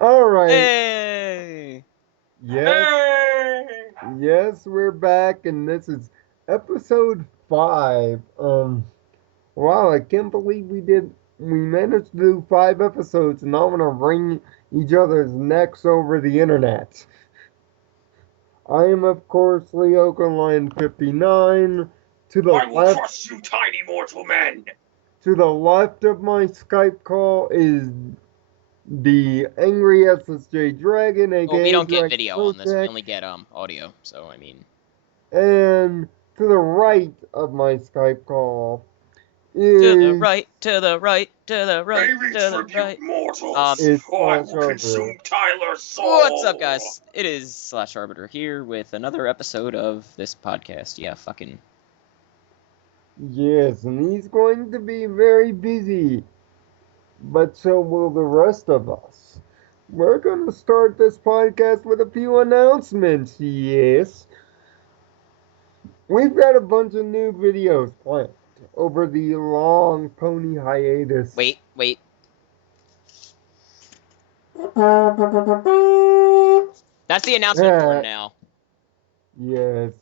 All right. Hey! Yes. Yes, we're back, and this is episode 5. Wow, I can't believe we managed to do 5 episodes, and now I'm gonna wring each other's necks over the internet. I am, of course, Leo Line 59. To the I will left, crush you, tiny mortal men! to the left of my Skype call is the angry SSJ Dragon, Well, we aka don't get Dragon video on this. We Protect. only get audio. So I mean, And to the right of my Skype call to the is right, to the right, to the right, Pay to me the tribute, right. mortals, is or I Slash will Arbiter. consume Tyler's What's up, soul! guys? It is Slash Arbiter here with another episode of this podcast. Yeah, fucking. Yes, and he's going to be very busy, but so will the rest of us. We're going to start this podcast with a few announcements. Yes, we've got a bunch of new videos planned over the long pony hiatus. Wait. That's the announcement for now. Yes,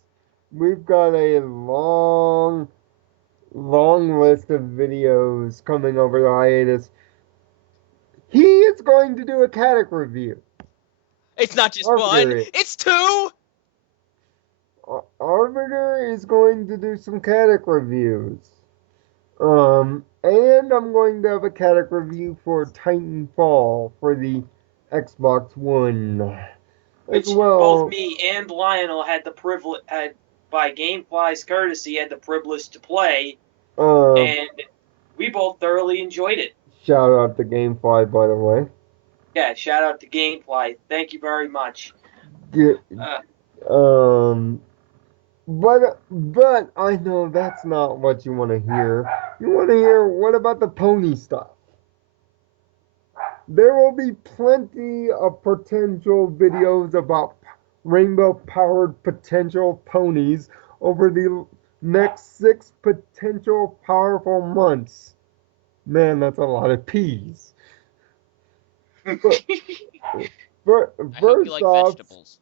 we've got a long list of videos coming over the hiatus. He is going to do a Caddick review. It's not just Arbiter one. is. It's two. Arbiter is going to do some Caddick reviews. And I'm going to have a Caddick review for Titanfall for the Xbox One. Which both me and Lionel had the privilege, by Gamefly's courtesy, had the privilege to play, and we both thoroughly enjoyed it. Shout out to Gamefly, by the way. Yeah, shout out to Gamefly. Thank you very much. But I know that's not what you want to hear. You want to hear what about the pony stuff? There will be plenty of potential videos about rainbow-powered potential ponies over the next 6 potential powerful months. Man, that's a lot of peas. First off, vegetables.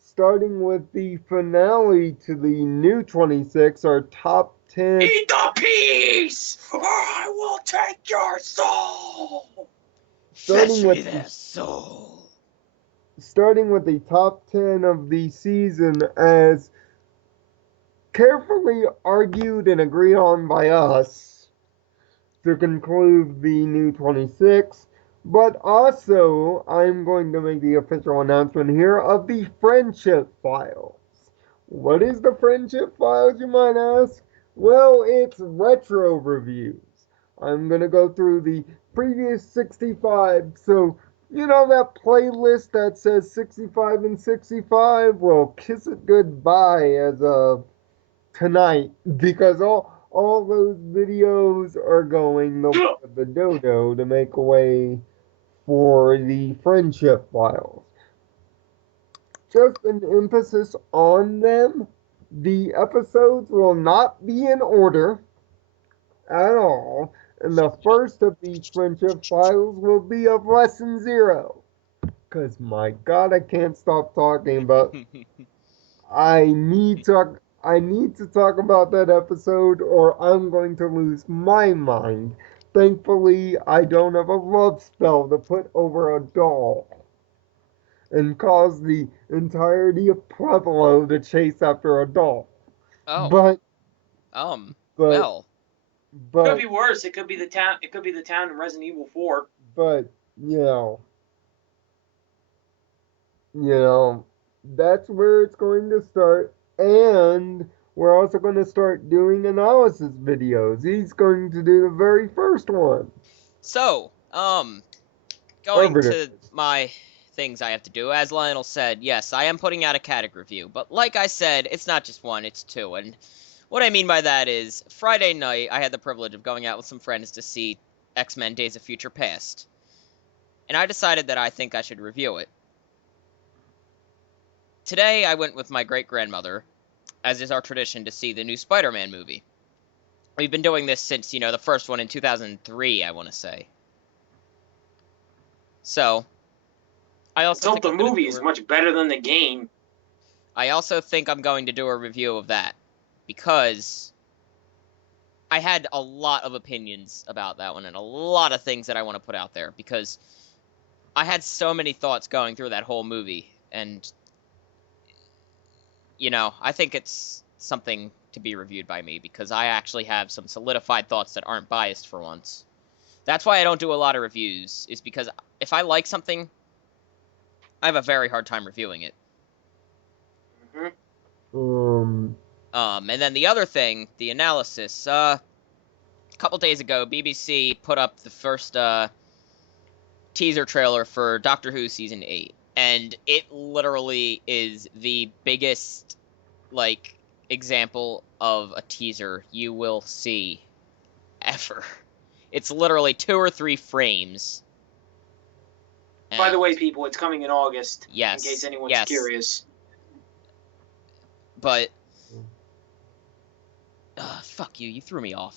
Starting with the finale to the new 26, our top 10. Eat the peas, or I will take your soul. Fetch me their soul. Starting with the top 10 of the season as carefully argued and agreed on by us to conclude the new 26. But also, I'm going to make the official announcement here of the Friendship Files. What is the Friendship Files, you might ask? Well, it's retro reviews. I'm going to go through the previous 65. So, you know that playlist that says 65 and 65? Well, kiss it goodbye as of tonight, because all those videos are going the way of the dodo to make way for the Friendship Files. Just an emphasis on them. The episodes will not be in order at all, and the first of these Friendship Files will be of Lesson 0. Because, my God, I can't stop talking about... I need to talk about that episode, or I'm going to lose my mind. Thankfully, I don't have a love spell to put over a doll and cause the entirety of Pueblo to chase after a doll. Oh. But well. Could be worse. It could be the town. It could be the town in Resident Evil 4. But you know, that's where it's going to start, and we're also going to start doing analysis videos. He's going to do the very first one. So, going to my things I have to do. As Lionel said, yes, I am putting out a Caddick review, but like I said, it's not just one, it's two, and what I mean by that is, Friday night, I had the privilege of going out with some friends to see X-Men Days of Future Past, and I decided that I think I should review it. Today, I went with my great-grandmother, as is our tradition, to see the new Spider-Man movie. We've been doing this since, the first one in 2003, I want to say. So, think the movie is much better than the game. I also think I'm going to do a review of that, because I had a lot of opinions about that one and a lot of things that I want to put out there, because I had so many thoughts going through that whole movie, and, I think it's something to be reviewed by me, because I actually have some solidified thoughts that aren't biased for once. That's why I don't do a lot of reviews, is because if I like something, I have a very hard time reviewing it. Mm-hmm. And then the other thing, the analysis. A couple days ago, BBC put up the first teaser trailer for Doctor Who Season 8. And it literally is the biggest, example of a teaser you will see ever. It's literally 2 or 3 frames. By the way, people, it's coming in August. Yes. In case anyone's curious. But fuck you threw me off.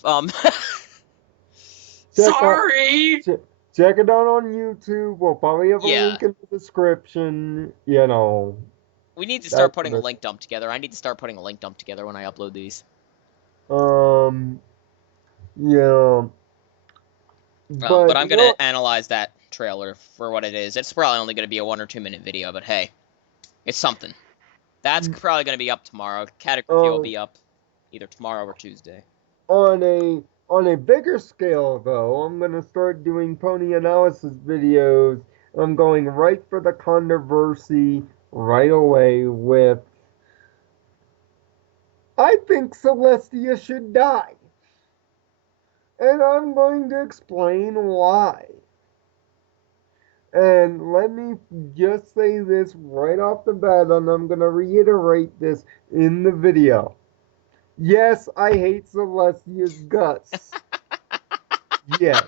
Sorry! Check it out on YouTube. We'll probably have a link in the description. We need to start putting a link dump together. I need to start putting a link dump together when I upload these. Yeah. But I'm going to analyze that trailer for what it is. It's probably only going to be a 1 or 2 minute video, but hey, it's something. That's probably going to be up tomorrow. Category will be up either tomorrow or Tuesday. On a bigger scale, though, I'm going to start doing pony analysis videos. I'm going right for the controversy right away with, I think Celestia should die. And I'm going to explain why. And let me just say this right off the bat, and I'm going to reiterate this in the video. Yes, I hate Celestia's guts. Yes.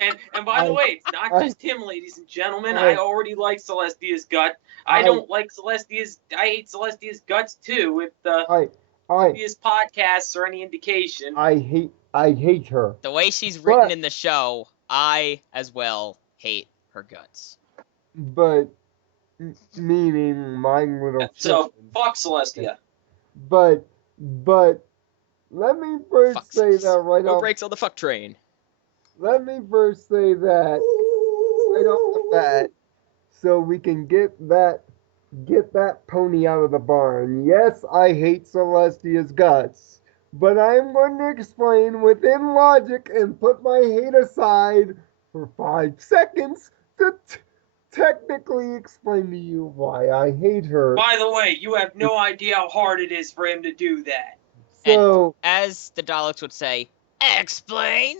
And by the way, it's not just him, ladies and gentlemen. I already like Celestia's gut. I don't like Celestia's... I hate Celestia's guts, too, if the previous podcasts are any indication. I hate her. The way she's written in the show, I, as well, hate her guts. But, meaning my little... So, fuck Celestia. But, let me first say that right off... No brakes on the fuck train. Let me first say that right off the bat, so we can get that pony out of the barn. Yes, I hate Celestia's guts, but I'm going to explain within logic and put my hate aside for 5 seconds to technically explain to you why I hate her. By the way, you have no idea how hard it is for him to do that. So, and as the Daleks would say, explain.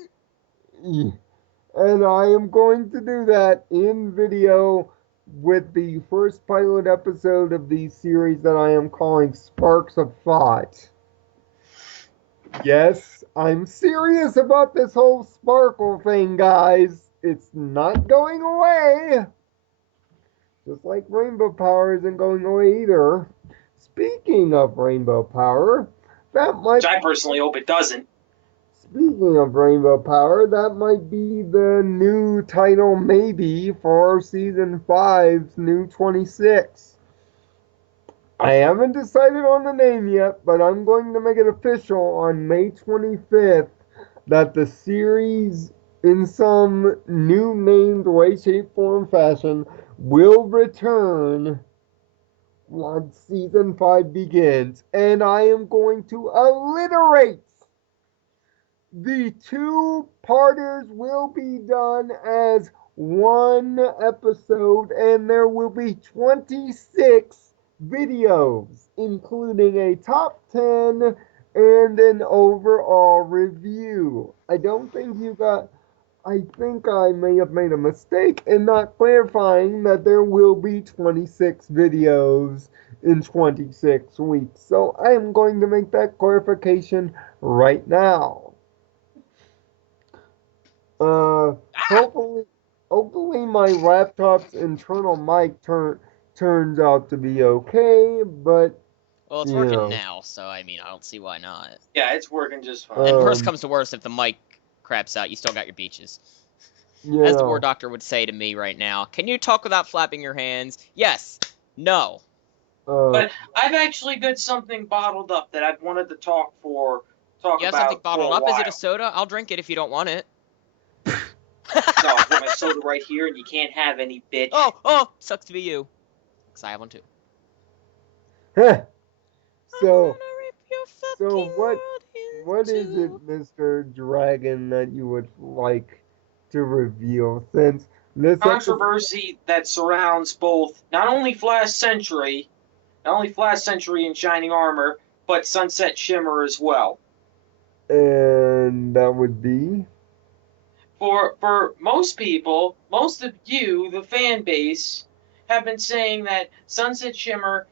And I am going to do that in video with the first pilot episode of the series that I am calling Sparks of Thought. Yes, I'm serious about this whole sparkle thing, guys. It's not going away. Just like rainbow power isn't going away either. Speaking of rainbow power, which I personally hope it doesn't. Speaking of rainbow power, that might be the new title maybe for Season 5's new 26. I haven't decided on the name yet, but I'm going to make it official on May 25th that the series, in some new named way, shape, form, fashion, will return once Season 5 begins. And I am going to alliterate. The 2-parters will be done as one episode, and there will be 26 videos, including a top 10 and an overall review. I think I may have made a mistake in not clarifying that there will be 26 videos in 26 weeks. So I am going to make that clarification right now. Hopefully my laptop's internal mic turns out to be okay, but... Well, it's working now, so, I don't see why not. Yeah, it's working just fine. And worst comes to worst, if the mic craps out, you still got your beaches. as the War Doctor would say to me right now. Can you talk without flapping your hands? Yes. No. But I've actually got something bottled up that I've wanted to talk about. You have something bottled up? Is it a soda? I'll drink it if you don't want it. No, I've got my soda right here, and you can't have any, bitch. Oh, sucks to be you. Because I have one too. So what is it, Mr. Dragon, that you would like to reveal? Since this controversy that surrounds both not only Flash Sentry in Shining Armor, but Sunset Shimmer as well. And that would be? For most people, most of you, the fan base, have been saying that Sunset Shimmer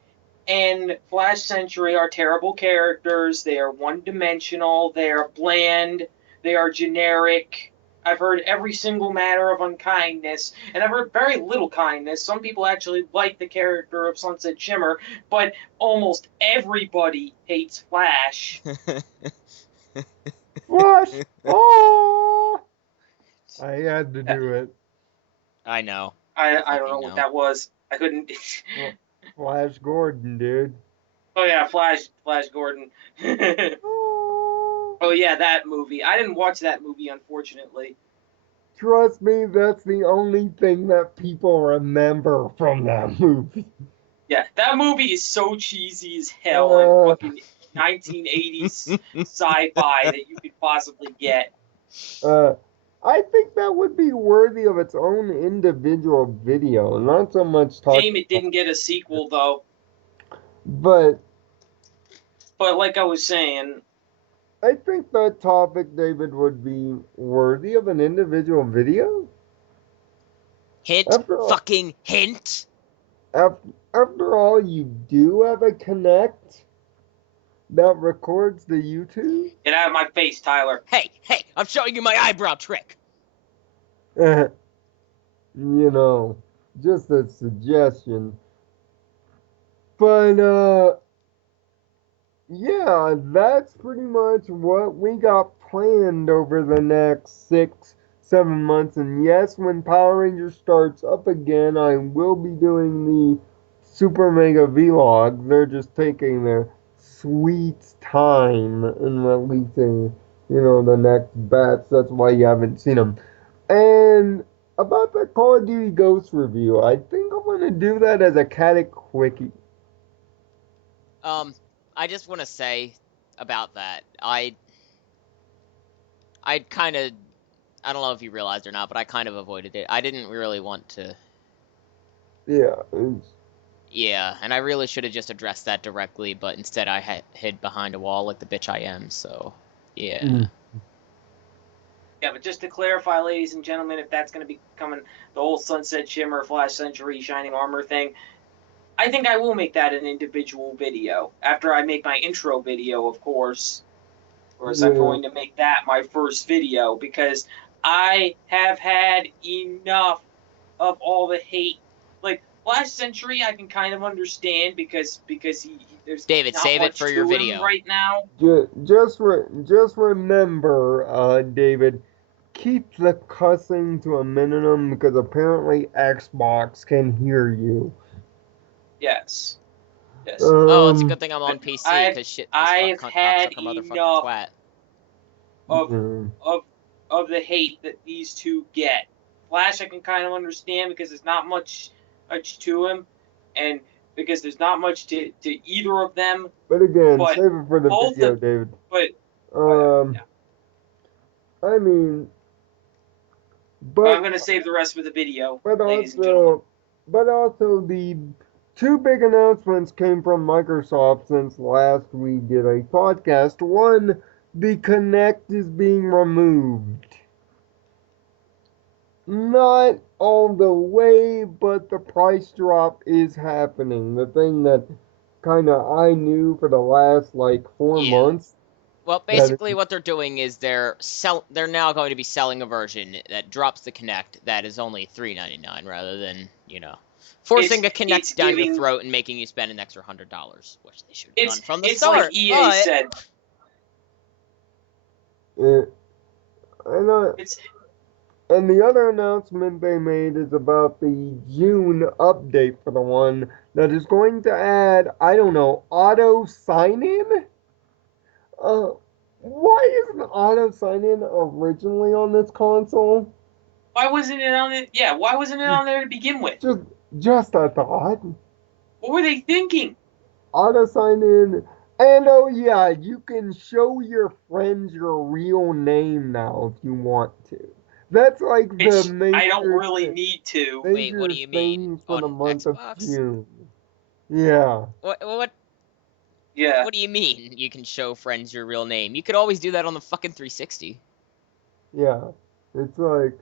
and Flash Sentry are terrible characters. They are one-dimensional. They are bland. They are generic. I've heard every single matter of unkindness, and I've heard very little kindness. Some people actually like the character of Sunset Shimmer, but almost everybody hates Flash. Flash! Oh! I had to do it. I know. I don't know what that was. I couldn't. Flash Gordon, dude. Oh yeah, Flash Gordon. Oh yeah, that movie. I didn't watch that movie, unfortunately. Trust me, that's the only thing that people remember from that movie. Yeah, that movie is so cheesy as hell and fucking 1980s sci-fi that you could possibly get. I think that would be worthy of its own individual video, not so much talk. Shame it didn't get a sequel, though. But like I was saying, I think that topic, David, would be worthy of an individual video. Fucking hint. After all, you do have a Kinect that records the YouTube. Get out of my face, Tyler. Hey, I'm showing you my eyebrow trick. You know, just a suggestion. But, yeah, that's pretty much what we got planned over the next 6-7 months. And yes, when Power Rangers starts up again, I will be doing the Super Mega Vlog. They're just taking their sweet time in releasing, the next batch. That's why you haven't seen them. And about the Call of Duty Ghost review, I think I'm going to do that as a Caddick Quickie. I just want to say about that, I kind of, I don't know if you realized or not, but I kind of avoided it. I didn't really want to. Yeah. Yeah, and I really should have just addressed that directly, but instead I hid behind a wall like the bitch I am, so, yeah. Yeah, but just to clarify, ladies and gentlemen, if that's going to be coming, the whole Sunset Shimmer, Flash Sentry, Shining Armor thing, I think I will make that an individual video. After I make my intro video, of course. Of course, I'm going to make that my first video, because I have had enough of all the hate. Like, Flash Sentry, I can kind of understand, because there's David, not save much it for to your him video right now. Just remember, David, keep the cussing to a minimum, because apparently Xbox can hear you. Yes. Oh, it's a good thing I'm on PC, because shit, I've had enough twat. of the hate that these two get. Flash I can kind of understand, because there's not much to him, and because there's not much to either of them. But again, save it for the video, David. I mean, but I'm going to save the rest for the video, ladies and gentlemen. But also, the two big announcements came from Microsoft since last we did a podcast. One, the Kinect is being removed. Not all the way, but the price drop is happening. The thing that kind of I knew for the last, 4 months. Well, basically what they're doing is they're now going to be selling a version that drops the Kinect that is only $3.99 rather than, forcing a Kinect down your throat and making you spend an extra $100, which they should have done from the start. It's like EA said. I know. And the other announcement they made is about the June update for the one that is going to add, I don't know, auto sign-in? Why isn't auto sign-in originally on this console? Why wasn't it on it? Yeah, why wasn't it on there to begin with? Just a thought. What were they thinking? Auto sign-in. And oh yeah, you can show your friends your real name now if you want to. That's like the major. I don't really need to. Wait, what do you mean? For the month Xbox? of June. Yeah. What? Yeah. What do you mean you can show friends your real name? You could always do that on the fucking 360. Yeah. It's like.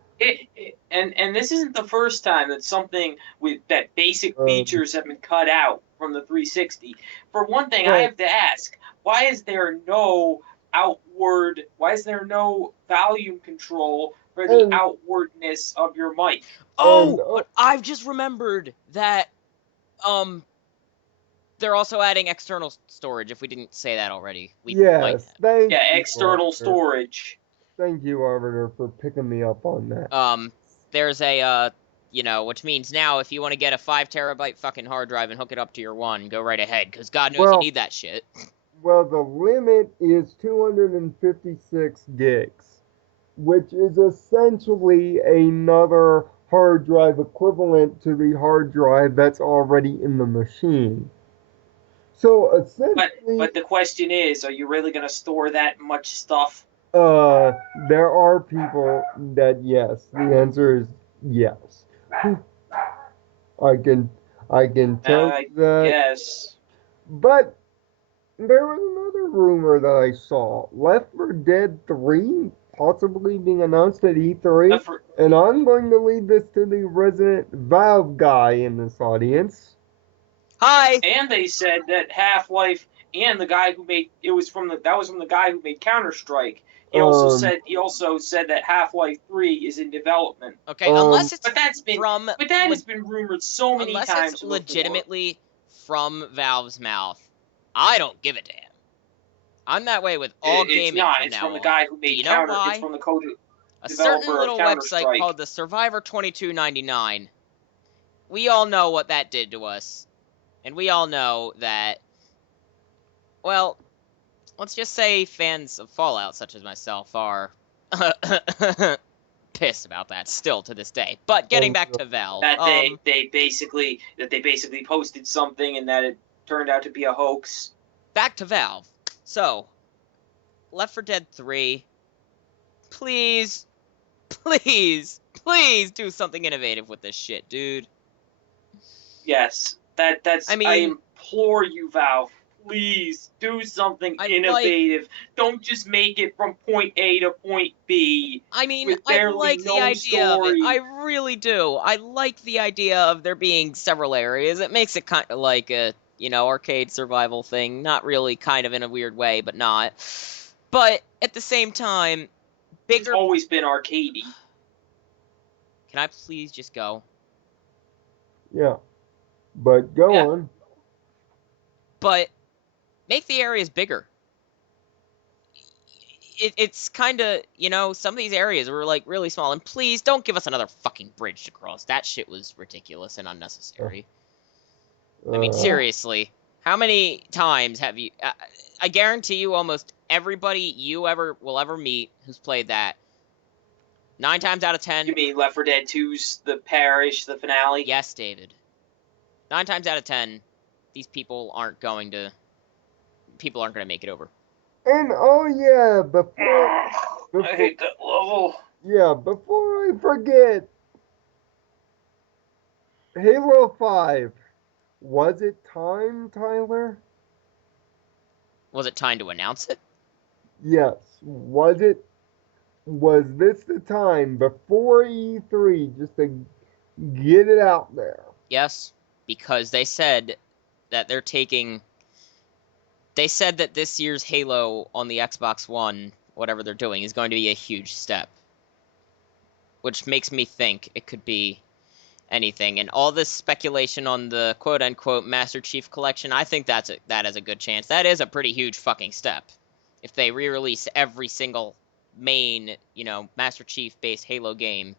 And this isn't the first time that something with that basic features have been cut out from the 360. For one thing, I have to ask, why is there no volume control for the outwardness of your mic? But I've just remembered that they're also adding external storage, if we didn't say that already. External storage. Thank you, Arbiter, for picking me up on that. There's a, which means now if you want to get a 5 terabyte fucking hard drive and hook it up to your one, go right ahead, because God knows you need that shit. Well, the limit is 256 gigs, which is essentially another hard drive equivalent to the hard drive that's already in the machine. So essentially, but the question is, are you really going to store that much stuff? There are people that yes. The answer is yes. I can tell you that. Yes. But there was another rumor that I saw. Left 4 Dead 3 possibly being announced at E3. And I'm going to lead this to the resident Valve guy in this audience. Hi. And they said that Half-Life and the guy who made that was from the guy who made Counter-Strike. He also said that Half-Life 3 is in development. Okay, unless it's but that has been rumored so many times. Unless it's legitimately from Valve's mouth, I don't give a damn. I'm that way with all gaming from It's now from the guy who made why? It's from the code. A certain little website called the Survivor 2299. We all know what that did to us, and we all know that. Well. Let's just say fans of Fallout, such as myself, are pissed about that still to this day. But getting back to Valve, that they basically posted something and that it turned out to be a hoax. Back to Valve. So, Left 4 Dead 3, please do something innovative with this shit, dude. Yes, that's. I implore you, Valve. Please do something innovative. Don't just make it from point A to point B. I like the idea of it. I really do. I like the idea of there being several areas. It makes it kind of like a, arcade survival thing. Not really, kind of in a weird way, but not. But at the same time, bigger. It's always been arcadey. Can I please just go? Yeah. But go on. But make the areas bigger. It's kind of, some of these areas were, like, really small. And please, don't give us another fucking bridge to cross. That shit was ridiculous and unnecessary. I mean, seriously. How many times have you... I guarantee you almost everybody you will ever meet who's played that, 9 times out of 10... You mean Left 4 Dead 2's The Parish, the finale? Yes, David. 9 times out of 10, these people aren't going to make it over. And before I hate that level. Yeah, before I forget, Halo 5, was it time, Tyler? Was it time to announce it? Yes. Was this the time before E3 just to get it out there? Yes, because they said that they said that this year's Halo on the Xbox One, whatever they're doing, is going to be a huge step. Which makes me think it could be anything. And all this speculation on the quote-unquote Master Chief Collection, I think that has a good chance. That is a pretty huge fucking step. If they re-release every single main, Master Chief-based Halo game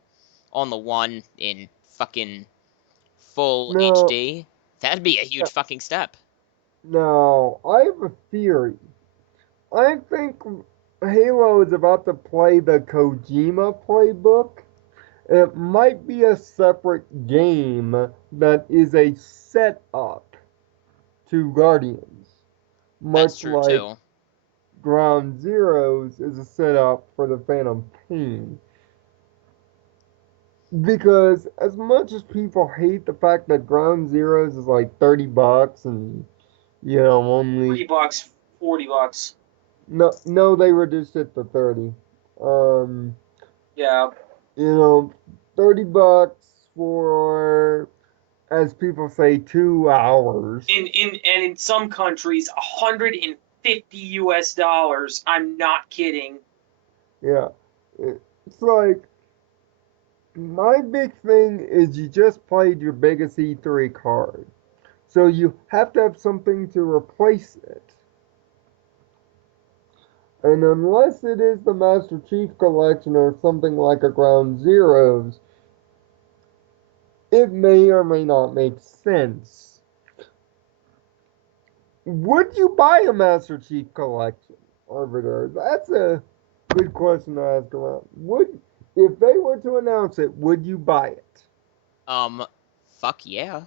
on the One in fucking full HD, that'd be a huge fucking step. No, I have a theory. I think Halo is about to play the Kojima playbook. It might be a separate game that is a setup to Guardians. That's true, too. Ground Zeroes is a setup for the Phantom Pain. Because as much as people hate the fact that Ground Zeroes is like $30 and only $3, $40. No, they reduced it to 30. Yeah. $30 for, as people say, 2 hours. And in some countries, $150. I'm not kidding. Yeah, it's like my big thing is you just played your biggest E3 card, so you have to have something to replace it. And unless it is the Master Chief Collection or something like a Ground Zeroes, it may or may not make sense. Would you buy a Master Chief Collection, Arbiter? That's a good question to ask around. If they were to announce it, would you buy it? Fuck yeah.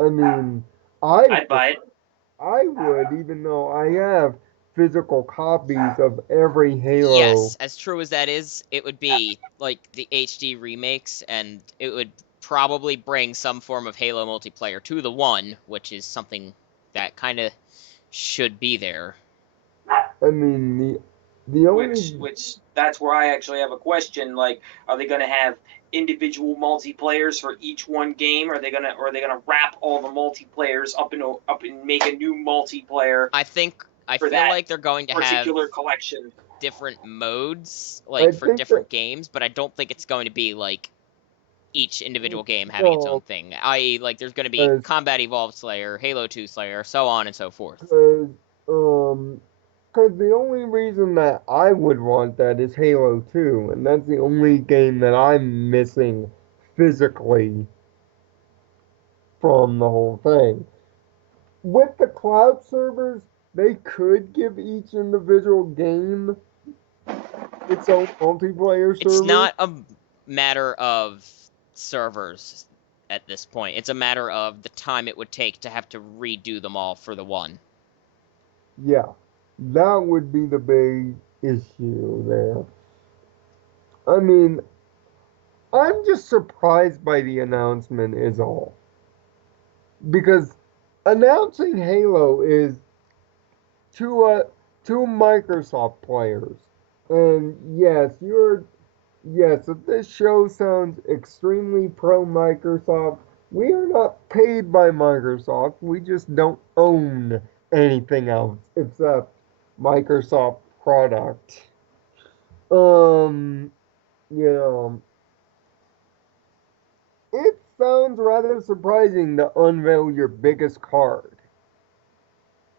I mean, I'd buy it. I would, even though I have physical copies of every Halo. Yes, as true as that is, it would be like the HD remakes, and it would probably bring some form of Halo multiplayer to the One, which is something that kind of should be there. I mean, the only... Which that's where I actually have a question. Like, are they going to have individual multiplayers for each one game? Or are they gonna wrap all the multiplayers up and make a new multiplayer? I feel like they're going to particular collection different modes, like for different games, but I don't think it's going to be like each individual game having its own thing. I.e., like there's going to be Combat Evolved Slayer, Halo 2 Slayer, so on and so forth. Because the only reason that I would want that is Halo 2, and that's the only game that I'm missing physically from the whole thing. With the cloud servers, they could give each individual game its own multiplayer server. It's not a matter of servers at this point. It's a matter of the time it would take to have to redo them all for the One. Yeah. That would be the big issue there. I mean, I'm just surprised by the announcement is all. Because announcing Halo is to Microsoft players. And yes, if this show sounds extremely pro-Microsoft, we are not paid by Microsoft. We just don't own anything else except Microsoft product. It sounds rather surprising to unveil your biggest card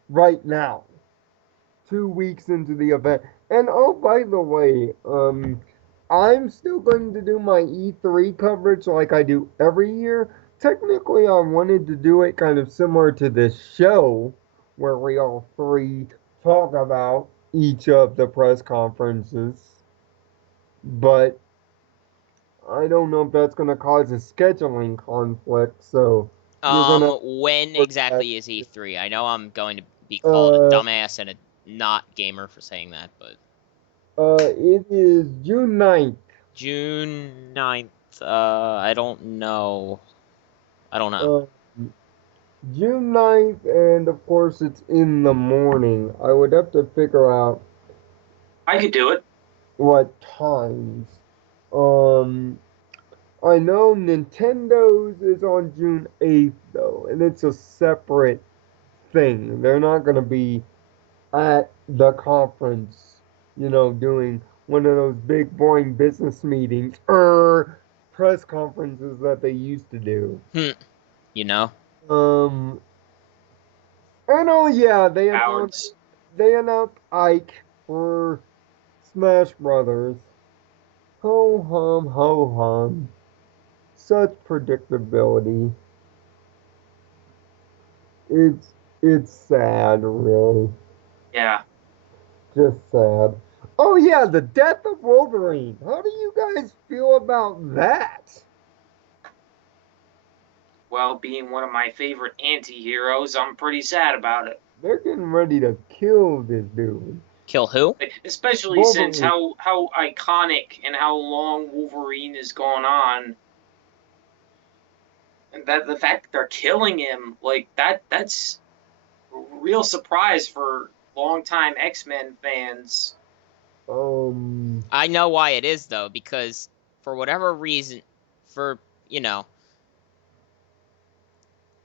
right now, 2 weeks into the event. And oh, by the way, I'm still going to do my E3 coverage like I do every year. Technically, I wanted to do it kind of similar to this show, where we all three talk about each of the press conferences, but I don't know if that's going to cause a scheduling conflict, so... When exactly is E3? I know I'm going to be called a dumbass and a not gamer for saying that, but... It is June 9th. June 9th, I don't know. June 9th, and of course it's in the morning. I would have to figure out... I could do it. What times. I know Nintendo's is on June 8th, though, and it's a separate thing. They're not going to be at the conference, doing one of those big, boring business meetings or press conferences that they used to do. And oh yeah, they announced Ike for Smash Brothers. Ho hum, ho hum. Such predictability. It's sad, really. Yeah. Just sad. Oh yeah, the death of Wolverine. How do you guys feel about that? Well, being one of my favorite anti-heroes, I'm pretty sad about it. They're getting ready to kill this dude. Kill who? Especially Wolverine. Since how iconic and how long Wolverine has gone on. And that the fact that they're killing him, like that's a real surprise for longtime X-Men fans. I know why it is, though, because for whatever reason,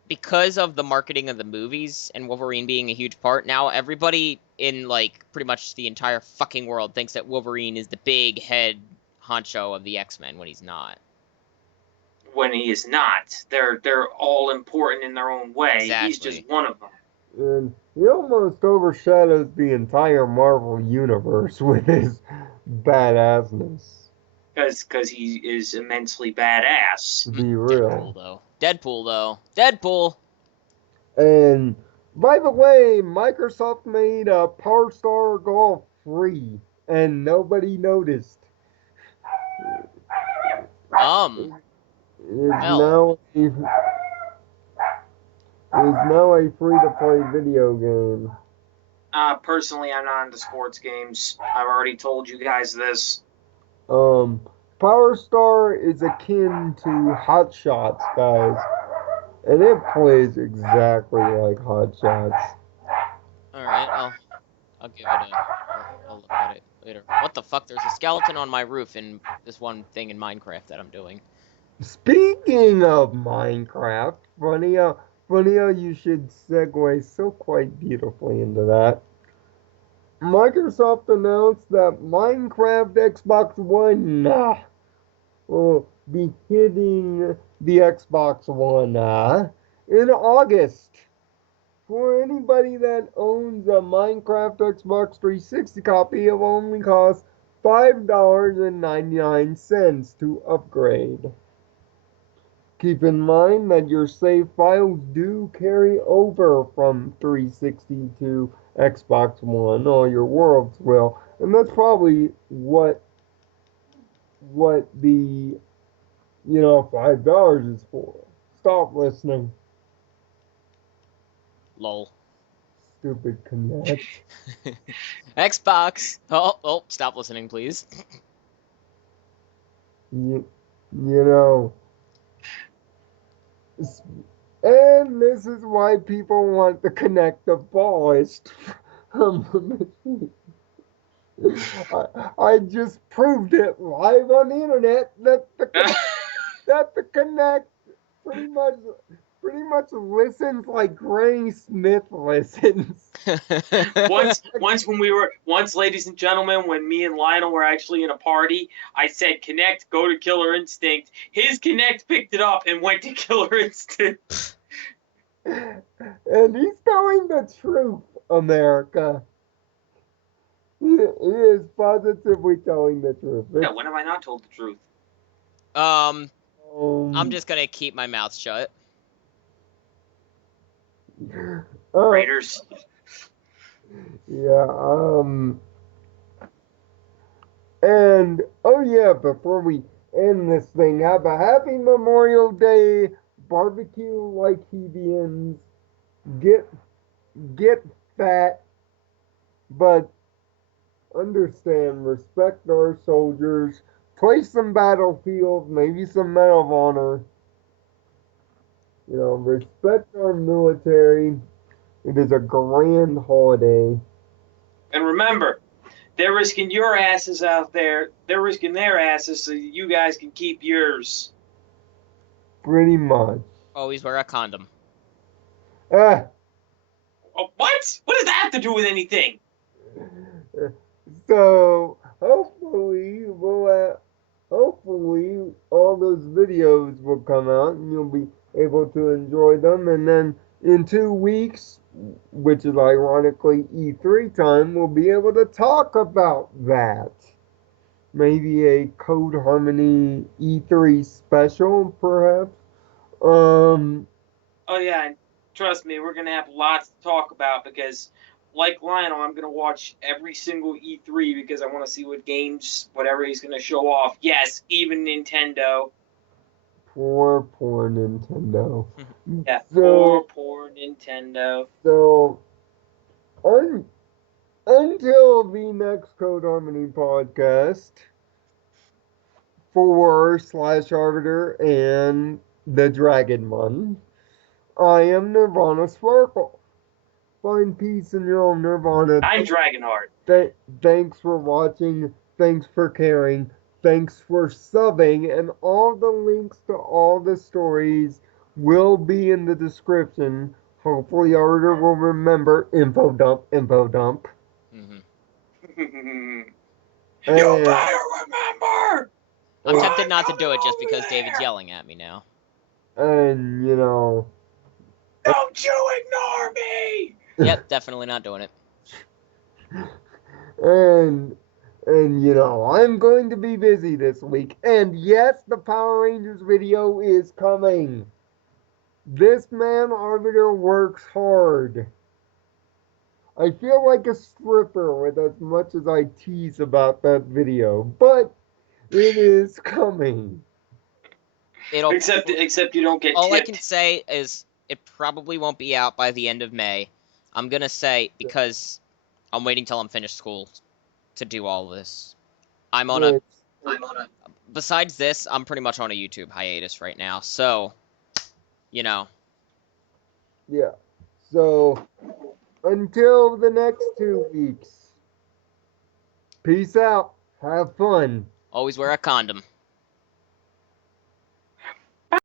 because of the marketing of the movies and Wolverine being a huge part, now everybody in, like, pretty much the entire fucking world thinks that Wolverine is the big head honcho of the X-Men when he's not. When he is not. They're all important in their own way. Exactly. He's just one of them. And he almost overshadows the entire Marvel universe with his badassness. Because he is immensely badass. To be real. Deadpool, though. Deadpool! And, by the way, Microsoft made Power Star Golf free, and nobody noticed. It's now a free-to-play video game. Personally, I'm not into sports games. I've already told you guys this. Power Star is akin to Hot Shots, guys. And it plays exactly like Hot Shots. Alright, I'll give it I'll look at it later. What the fuck? There's a skeleton on my roof in this one thing in Minecraft that I'm doing. Speaking of Minecraft, funny how you should segue so quite beautifully into that. Microsoft announced that Minecraft Xbox One will be hitting the Xbox One in August. For anybody that owns a Minecraft Xbox 360 copy, it will only cost $5.99 to upgrade. Keep in mind that your save files do carry over from 360 to Xbox One. All your worlds will. And that's probably what the, $5 is for. Stop listening. Lol. Stupid Connect. Xbox! Oh, stop listening, please. And this is why people want the Connect abolished. I just proved it live on the internet that the Connect pretty much listens like Granny Smith listens. Once, ladies and gentlemen, when me and Lionel were actually in a party, I said, Connect, go to Killer Instinct. His Connect picked it up and went to Killer Instinct. And he's telling the truth, America. He is positively telling the truth. Yeah, when have I not told the truth? I'm just gonna keep my mouth shut. Raiders. Yeah, and, before we end this thing, have a happy Memorial Day, barbecue like Hebians, get fat, but understand, respect our soldiers, play some Battlefield, maybe some Medal of Honor. Respect our military. It is a grand holiday. And remember, they're risking your asses out there. They're risking their asses so you guys can keep yours. Pretty much. Always wear a condom. Oh, what? What does that have to do with anything? So, hopefully all those videos will come out and you'll be able to enjoy them. And then in 2 weeks, which is ironically E3 time, we'll be able to talk about that. Maybe a CodeHarmony E3 special, perhaps. Oh yeah, and trust me, we're gonna have lots to talk about because, like Lionel, I'm gonna watch every single E3 because I want to see what games, whatever he's gonna show off. Yes, even Nintendo. Poor Nintendo. Yeah, poor Nintendo. So, until the next CodeHarmony podcast, for /Arbiter and the Dragon One, I am Nirvana Sparkle. Find peace in your own Nirvana. I'm Dragonheart. Thanks for watching. Thanks for caring. Thanks for subbing. And all the links to all the stories will be in the description. Hopefully, Arbiter will remember info dump. Mm-hmm. You better remember! I'm tempted not to do it just because David's yelling at me now. And, don't you ignore me! Yep, definitely not doing it. And I'm going to be busy this week. And yes, the Power Rangers video is coming. This man, Arbiter, works hard. I feel like a stripper with as much as I tease about that video, but it is coming. Except you don't get all tipped. I can say is it probably won't be out by the end of May. I'm gonna say because I'm waiting till I'm finished school to do all this. Besides this, I'm pretty much on a YouTube hiatus right now, so Yeah. So until the next 2 weeks. Peace out. Have fun. Always wear a condom.